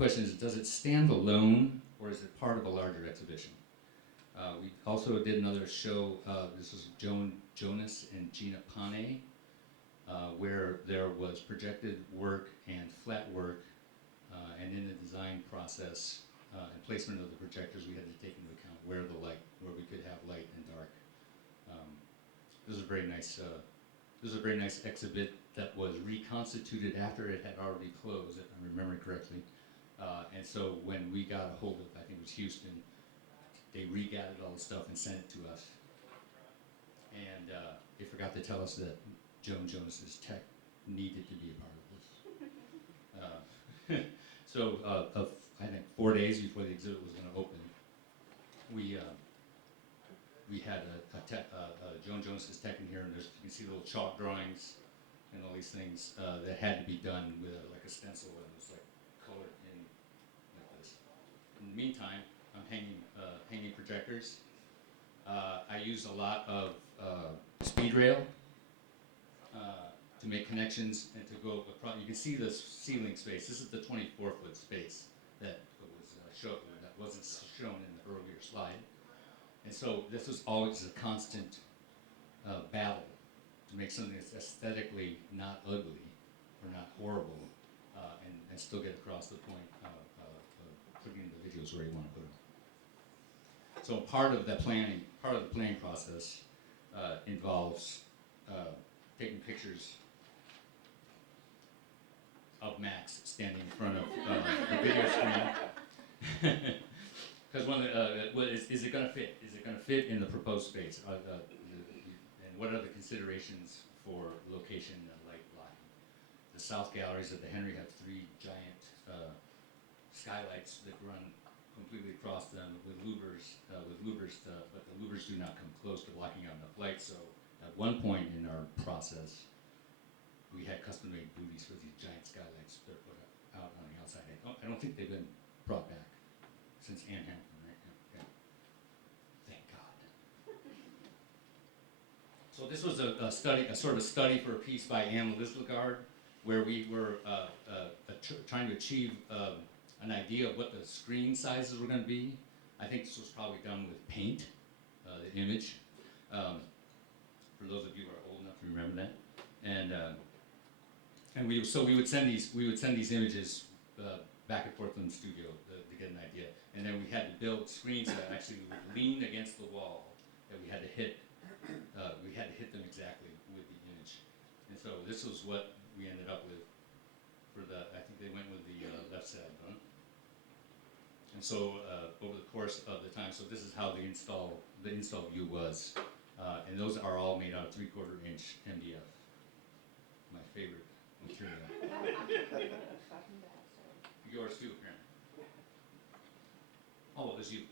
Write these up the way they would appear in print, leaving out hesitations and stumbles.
question is, does it stand alone or is it part of a larger exhibition? We also did another show, this was Jonas and Gina Pane, where there was projected work and flat work, and in the design process and placement of the projectors, we had to take into account where we could have light and dark. This was a very nice, exhibit that was reconstituted after it had already closed, if I'm remembering correctly. And so when we got a hold of, I think it was Houston, they regathered all the stuff and sent it to us. And they forgot to tell us that Joan Jonas's tech needed to be a part of this. So I think 4 days before the exhibit was going to open, we had Joan Jonas's tech in here, and you can see little chalk drawings and all these things that had to be done with like a stencil, and it was like colored in like this. In the meantime, I'm hanging projectors. I use a lot of speed rail to make connections and to go across. You can see the ceiling space. This is the 24-foot space that wasn't shown in the earlier slide. And so this was always a constant battle to make something that's aesthetically not ugly or not horrible, and still get across the point of putting the videos where you want to put them. So part of the planning process involves taking pictures of Max standing in front of the video screen. Because is it going to fit? Is it going to fit in the proposed space? And what are the considerations for location and light blocking? The south galleries of the Henry have 3 giant skylights that run completely across them with louvers, but the louvers do not come close to blocking out enough light. So at one point in our process, we had custom-made booties for these giant skylights that are put out on the outside. I don't think they've been brought back since Ann Hampton, right? Yeah. Thank God. So this was a sort of a study for a piece by Anne Lislegard, where we were trying to achieve an idea of what the screen sizes were going to be. I think this was probably done with paint, the image. For those of you who are old enough to remember that, and we would send these images back and forth in the studio to get an idea, and then we had to build screens that actually would lean against the wall, that we had to hit. We had to hit them exactly with the image, and so this was what we ended up with for the. I think they went with the left side, huh? And so over the course of the time, so this is how the install view was, and those are all made out of 3/4 inch MDF. My favorite material. Yours too, apparently. Oh, it was you.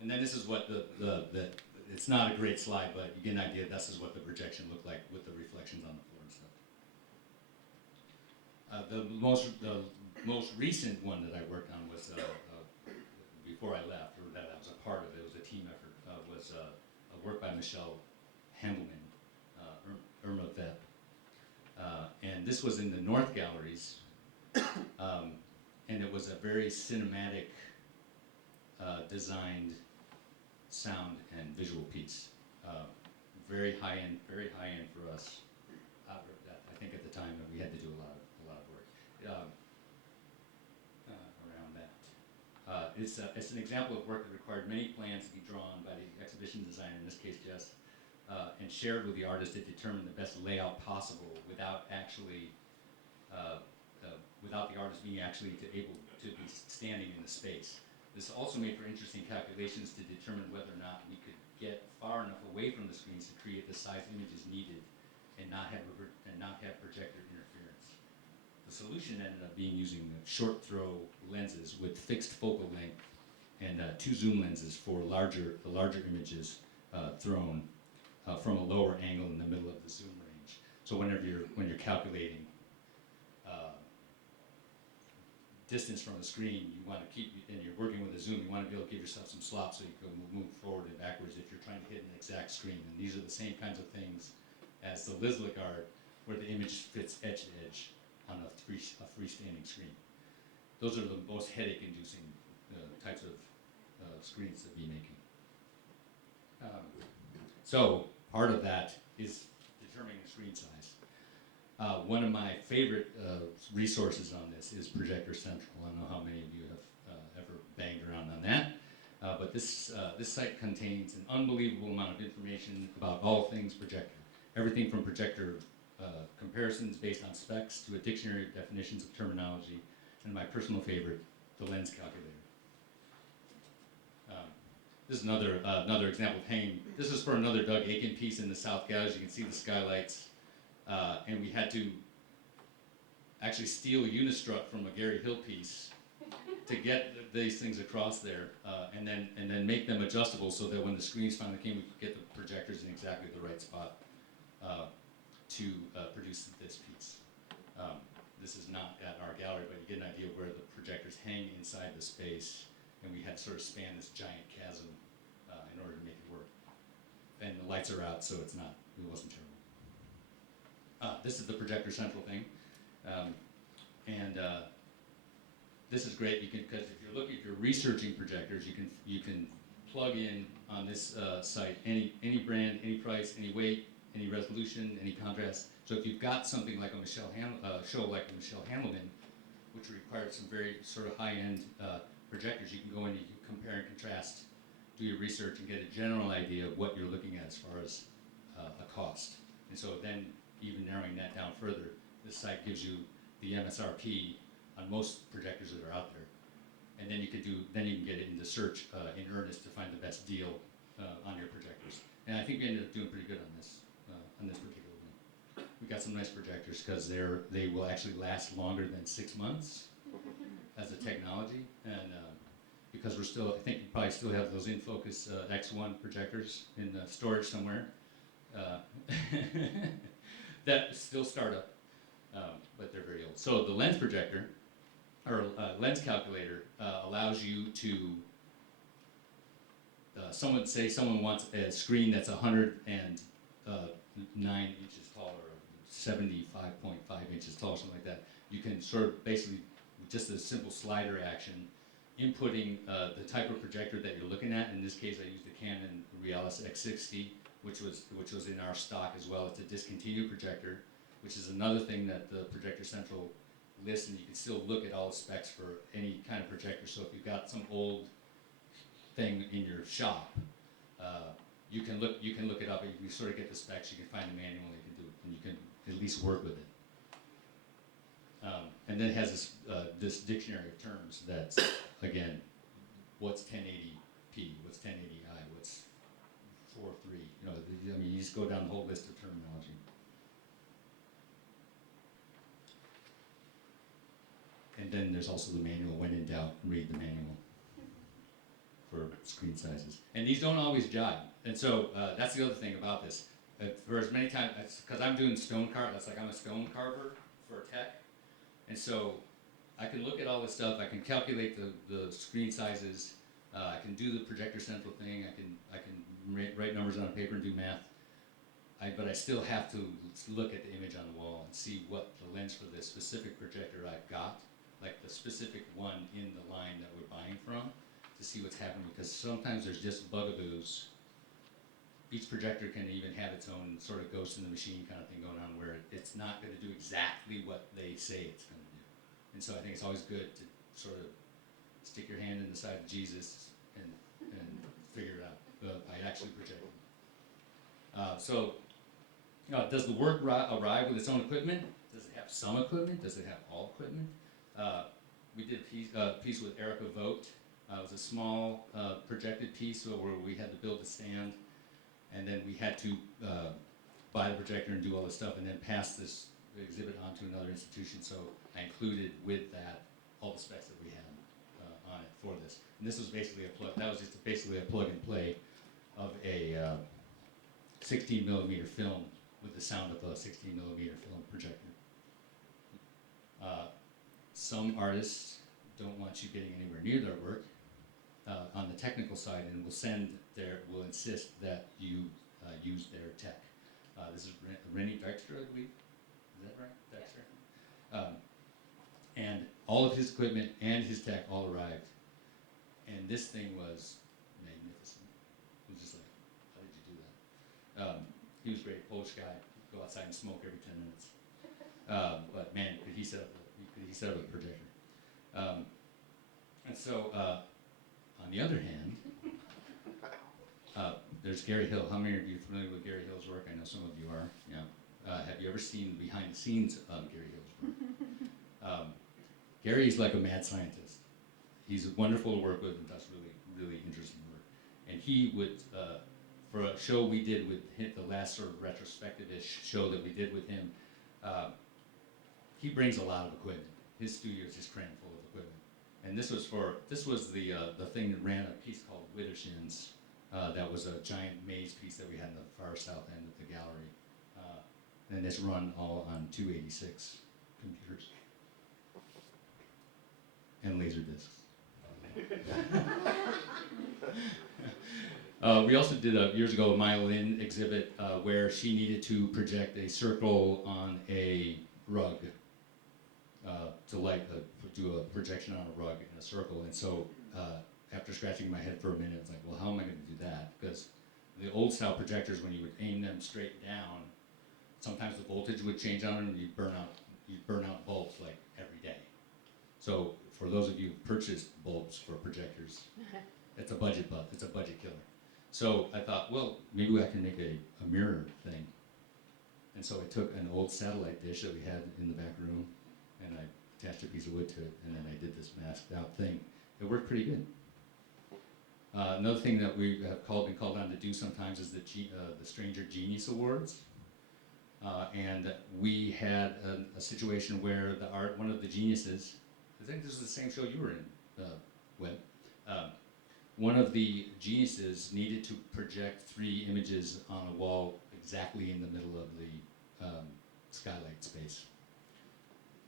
And then this is what the it's not a great slide, but you get an idea. This is what the projection looked like with the reflections on the floor and stuff. The most recent one that I worked on was before I left, or that I was a part of. It was a team effort. Was a work by Michelle Handelman, Irma Vep, and this was in the North Galleries, and it was a very cinematic designed sound and visual piece. Very high end for us. I think at the time that we had to do a lot of work around that. It's an example of work that required many plans to be drawn by the exhibition designer, in this case Jess, and shared with the artist to determine the best layout possible without the artist being actually able to be standing in the space. This also made for interesting calculations to determine whether or not we could get far enough away from the screens to create the size images needed and not have projector interference. The solution ended up being using short throw lenses with fixed focal length and 2 zoom lenses for the larger images thrown from a lower angle in the middle of the zoom range. So when you're calculating distance from the screen, you want to keep, and you're working with a zoom, you want to be able to give yourself some slop so you can move forward and backwards if you're trying to hit an exact screen. And these are the same kinds of things as the Lislegard where the image fits edge to edge on a freestanding screen. Those are the most headache-inducing types of screens to be making. So part of that is determining the screen size. One of my favorite resources on this is Projector Central. I don't know how many of you have ever banged around on that, but this site contains an unbelievable amount of information about all things projector. Everything from projector comparisons based on specs to a dictionary of definitions of terminology, and my personal favorite, the lens calculator. This is another example of hanging. This is for another Doug Aiken piece in the South Gallery. As you can see the skylights, and we had to actually steal Unistrut from a Gary Hill piece to get these things across there, and then make them adjustable so that when the screens finally came, we could get the projectors in exactly the right spot to produce this piece. This is not at our gallery, but you get an idea of where the projectors hang inside the space, and we had to sort of span this giant chasm in order to make it work. And the lights are out, so it wasn't terrible. This is the Projector Central thing, and this is great because if you're researching projectors, you can plug in on this site any brand, any price, any weight, any resolution, any contrast. So if you've got something like a show like a Michelle Handelman, which required some very sort of high-end projectors, you can go in and you can compare and contrast, do your research, and get a general idea of what you're looking at as far as a cost. And so then, even narrowing that down further, this site gives you the MSRP on most projectors that are out there, and then you can get it into search in earnest to find the best deal on your projectors. And I think we ended up doing pretty good on this particular one. We got some nice projectors because they will actually last longer than 6 months as a technology, and because I think you probably still have those InFocus X1 projectors in storage somewhere. That still startup, but they're very old. So the lens projector, or lens calculator, allows you to, someone wants a screen that's 109 inches tall, or 75.5 inches tall, something like that. You can sort of basically, just a simple slider action, inputting the type of projector that you're looking at. In this case, I used the Canon Realis X60, which was in our stock as well. It's a discontinued projector, which is another thing that the Projector Central lists, and you can still look at all the specs for any kind of projector. So if you've got some old thing in your shop, you can look it up, and you can sort of get the specs. You can find the manual, and you can do it, and you can at least work with it. And then it has this dictionary of terms that's, again, what's 1080p, what's 1080i, what's 4:3. I mean, you just go down the whole list of terminology. And then there's also the manual. When in doubt, read the manual for screen sizes. And these don't always jibe. And so that's the other thing about this. For as many times, because I'm doing stone carve, that's like I'm a stone carver for tech. And so I can look at all this stuff. I can calculate the screen sizes. I can do the Projector Central thing. I can write numbers on a paper and do math. But I still have to look at the image on the wall and see what the lens for this specific projector I've got, like the specific one in the line that we're buying from, to see what's happening. Because sometimes there's just bugaboos. Each projector can even have its own sort of ghost in the machine kind of thing going on, where it's not going to do exactly what they say it's going to do. And so I think it's always good to sort of stick your hand in the side of Jesus and figure it out by actually projecting. Does the work arrive with its own equipment? Does it have some equipment? Does it have all equipment? We did a piece with Erica Vogt. It was a small projected piece where we had to build a stand, and then we had to buy the projector and do all this stuff, and then pass this exhibit on to another institution. So I included with that all the specs that we had on it for this. And this was basically basically a plug and play of a 16 millimeter film with the sound of a 16 millimeter film projector. Some artists don't want you getting anywhere near their work on the technical side, and will insist that you use their tech. This is Rennie Dykstra, I believe. Is that right, Dexter? And all of his equipment and his tech all arrived, and this thing was magnificent. It was just like, how did you do that? He was great, Polish guy. He'd go outside and smoke every 10 minutes. But man, could he set up a projector? And so, on the other hand, there's Gary Hill. How many of you are familiar with Gary Hill's work? I know some of you are. Yeah. Have you ever seen behind the scenes of Gary Hill's work? Gary's like a mad scientist. He's wonderful to work with and does really, really interesting work. And he would, for a show we did with him, the last sort of retrospective-ish show that we did with him, he brings a lot of equipment. His studio is just crammed full of equipment. And this was the thing that ran a piece called Widdershins. That was a giant maze piece that we had in the far south end of the gallery. And it's run all on 286 computers and laser discs. We also did years ago a Maya Lin exhibit where she needed to project a circle on a rug to do a projection on a rug in a circle. And so after scratching my head for a minute, I was like, well, how am I going to do that? Because the old style projectors, when you would aim them straight down, sometimes the voltage would change on them and you'd burn out bulbs like every day. So for those of you who purchased bulbs for projectors, it's a budget killer. So I thought, well, maybe I can make a mirror thing. And so I took an old satellite dish that we had in the back room and I attached a piece of wood to it, and then I did this masked out thing. It worked pretty good. Another thing that we have been called on to do sometimes is the Stranger Genius Awards. And we had a situation where one of the geniuses, I think this was the same show you were in, Webb, one of the geniuses needed to project 3 images on a wall exactly in the middle of the skylight space.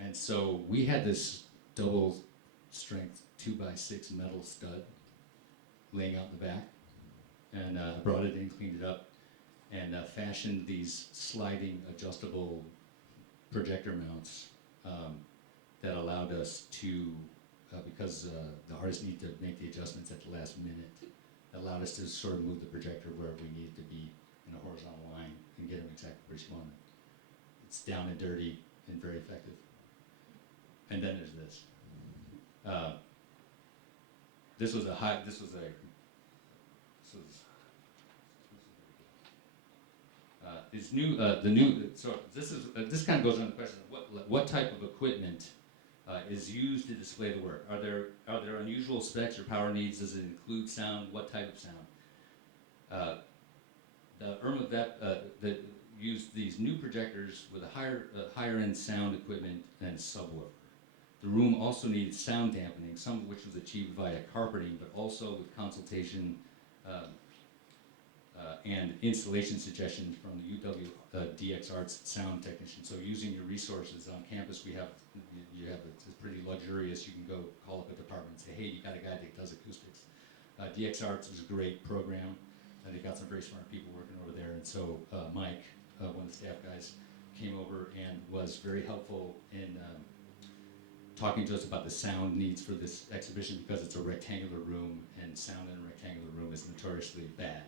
And so we had this double strength 2x6 metal stud laying out in the back, and brought it in, cleaned it up, and fashioned these sliding adjustable projector mounts that allowed us to, because the artists need to make the adjustments at the last minute, allowed us to sort of move the projector wherever we needed to be in a horizontal line and get them exactly where you want it. It's down and dirty and very effective. And then there's this. This kind of goes on the question of what type of equipment is used to display the work. Are there unusual specs or power needs? Does it include sound? What type of sound? The Irma Vep that used these new projectors with a higher end sound equipment and subwoofer. The room also needed sound dampening, some of which was achieved via carpeting, but also with consultation and installation suggestions from the UW DX Arts sound technician. So using your resources on campus, it's pretty luxurious. You can go call up a department and say, hey, you got a guy that does acoustics. DX Arts is a great program. They got some very smart people working over there. And so Mike, one of the staff guys, came over and was very helpful in talking to us about the sound needs for this exhibition, because it's a rectangular room and sound in a rectangular room is notoriously bad.